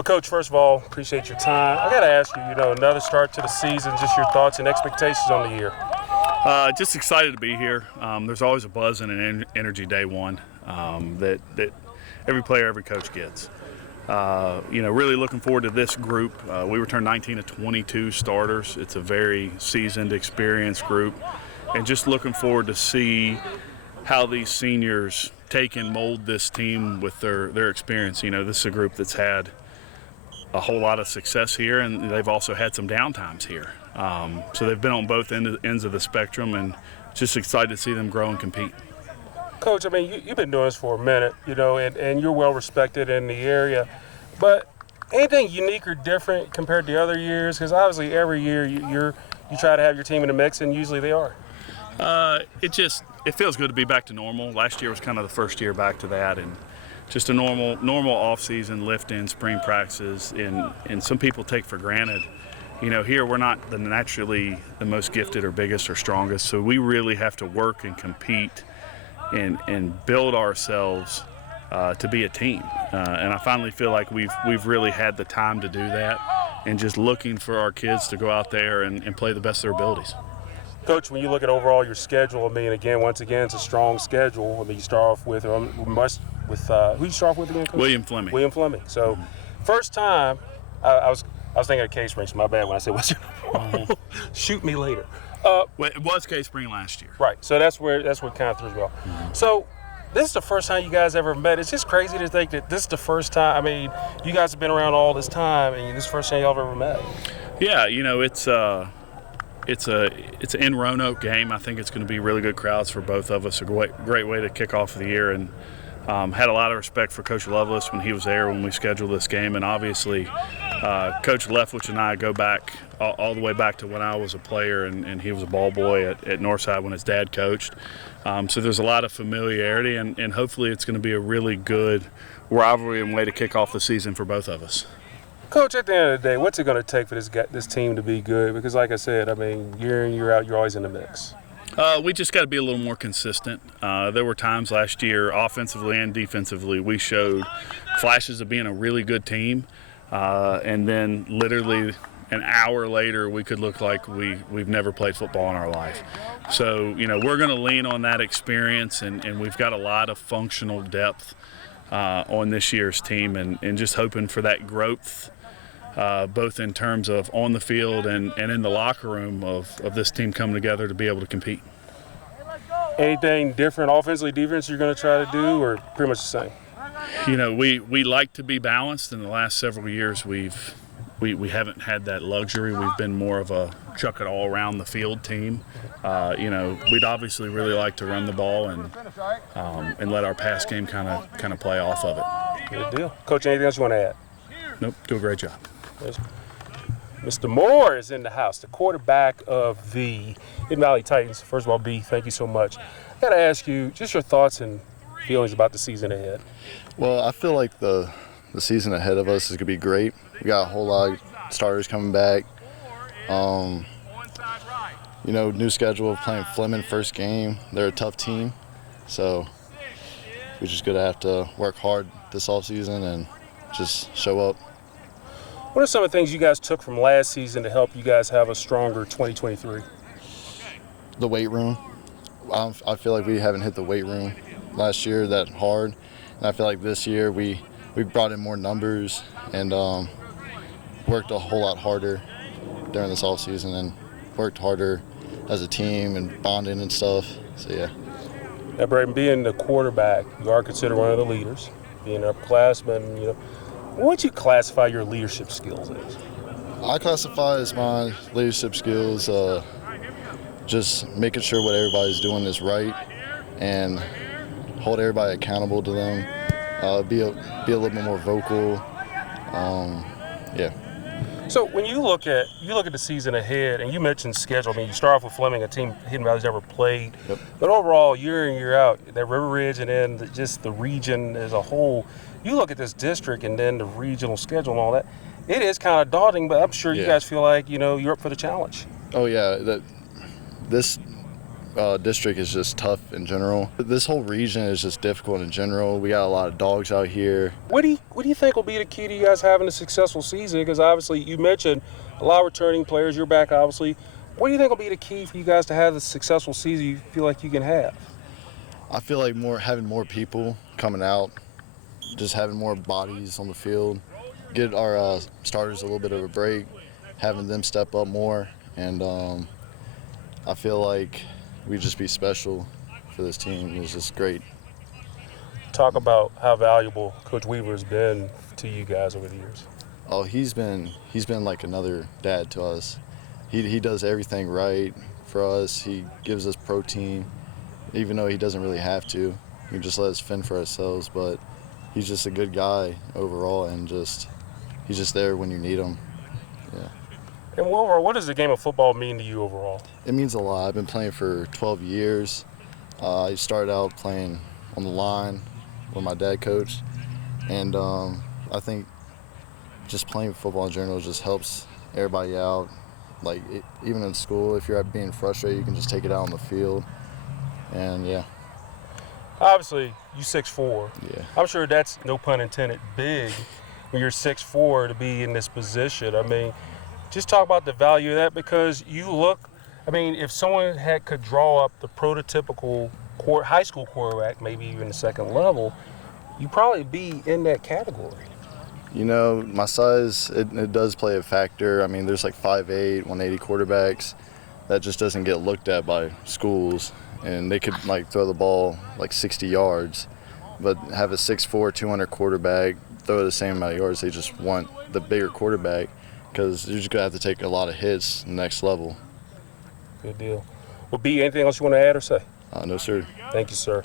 Well, Coach, first of all, appreciate your time. I got to ask you, another start to the season, just your thoughts and expectations on the year. Just excited to be here. There's always a buzz and an energy day one that every player, every coach gets. Really looking forward to this group. We returned 19 to 22 starters. It's a very seasoned, experienced group. And just looking forward to see how these seniors take and mold this team with their experience. This is a group that's had a whole lot of success here, and they've also had some downtimes here. So they've been on both ends of the spectrum, and just excited to see them grow and compete. Coach, you've been doing this for a minute, and you're well respected in the area. But anything unique or different compared to other years? Because obviously every year you try to have your team in the mix, and usually they are. It feels good to be back to normal. Last year was kind of the first year back to that, and just a normal off-season lift-in, spring practices, and some people take for granted. Here we're not naturally the most gifted or biggest or strongest, so we really have to work and compete and build ourselves to be a team. And I finally feel like we've really had the time to do that, and just looking for our kids to go out there and play the best of their abilities. Coach, when you look at overall your schedule, once again, it's a strong schedule. You start off with who you start off with again, Coach? William Fleming. William Fleming. So, first time, I was thinking of Case Spring, so my bad when I said what's your shoot me later. Well, it was Case Spring last year. Right. So that's what kind of threw me off. So this is the first time you guys ever met. It's just crazy to think that this is the first time. You guys have been around all this time, and this is the first time y'all have ever met. Yeah, it's an in Roanoke game. I think it's going to be really good crowds for both of us. A great way to kick off the year, and had a lot of respect for Coach Lovelace when he was there when we scheduled this game, and obviously Coach Leftwich and I go back all the way back to when I was a player, and he was a ball boy at Northside when his dad coached. So there's a lot of familiarity, and hopefully it's going to be a really good rivalry and way to kick off the season for both of us. Coach, at the end of the day, what's it going to take for this team to be good? Because like I said, year in, year out, you're always in the mix. We just got to be a little more consistent. There were times last year, offensively and defensively, we showed flashes of being a really good team, and then literally an hour later, we could look like we've never played football in our life. So, we're going to lean on that experience, and we've got a lot of functional depth on this year's team, and just hoping for that growth, both in terms of on the field and in the locker room of this team coming together to be able to compete. Anything different offensively, defense you're going to try to do, or pretty much the same? We like to be balanced. In the last several years, we haven't had that luxury. We've been more of a chuck it all around the field team. We'd obviously really like to run the ball and let our pass game kind of play off of it. Good deal. Coach, anything else you want to add? Nope, do a great job. Mr. Moore is in the house, the quarterback of the Hidden Valley Titans. First of all, B, thank you so much. I got to ask you just your thoughts and feelings about the season ahead. Well, I feel like the season ahead of us is going to be great. We got a whole lot of starters coming back. New schedule of playing Fleming first game. They're a tough team, so we're just going to have to work hard this offseason and just show up. What are some of the things you guys took from last season to help you guys have a stronger 2023? The weight room. I feel like we haven't hit the weight room last year that hard, and I feel like this year we brought in more numbers and worked a whole lot harder during this off season and worked harder as a team and bonding and stuff. So yeah. Now, Brayden, being the quarterback, you are considered one of the leaders. Being an upperclassman, what would you classify your leadership skills as? I classify as my leadership skills just making sure what everybody's doing is right and hold everybody accountable to them. Be a little bit more vocal. Yeah. So when you look at the season ahead, and you mentioned schedule. You start off with Fleming, a team Hidden Valley's never played. Yep. But overall, year in, year out, that River Ridge and then just the region as a whole, you look at this district and then the regional schedule and all that, it is kind of daunting, but I'm sure you guys feel like, you're up for the challenge. Oh, yeah. This district is just tough in general. This whole region is just difficult in general. We got a lot of dogs out here. What do you think will be the key to you guys having a successful season? Because obviously you mentioned a lot of returning players. You're back, obviously. What do you think will be the key for you guys to have the successful season you feel like you can have? I feel like having more people coming out, just having more bodies on the field, get our starters a little bit of a break, having them step up more, and I feel like we'd just be special for this team. It's just great. Talk about how valuable Coach Weaver has been to you guys over the years. Oh, he's been like another dad to us. He does everything right for us. He gives us protein, even though he doesn't really have to. He just let us fend for ourselves, but he's just a good guy overall, and he's just there when you need him. Yeah. And overall, what does the game of football mean to you overall? It means a lot. I've been playing for 12 years. I started out playing on the line when my dad coached, and I think just playing football in general just helps everybody out. Like, even in school, if you're being frustrated, you can just take it out on the field, and yeah. Obviously, you 6'4". Yeah. I'm sure that's, no pun intended, big when you're 6'4" to be in this position. I mean, just talk about the value of that, because you look, I mean, if someone could draw up the prototypical high school quarterback, maybe even the second level, you'd probably be in that category. You know, my size, it does play a factor. I mean, there's like 5'8", 180 quarterbacks. That just doesn't get looked at by schools, and they could like throw the ball like 60 yards, but have a 6'4", 200 quarterback throw the same amount of yards. They just want the bigger quarterback, because you're just gonna have to take a lot of hits next level. Good deal. Well, B, anything else you want to add or say? No, sir. Thank you, sir.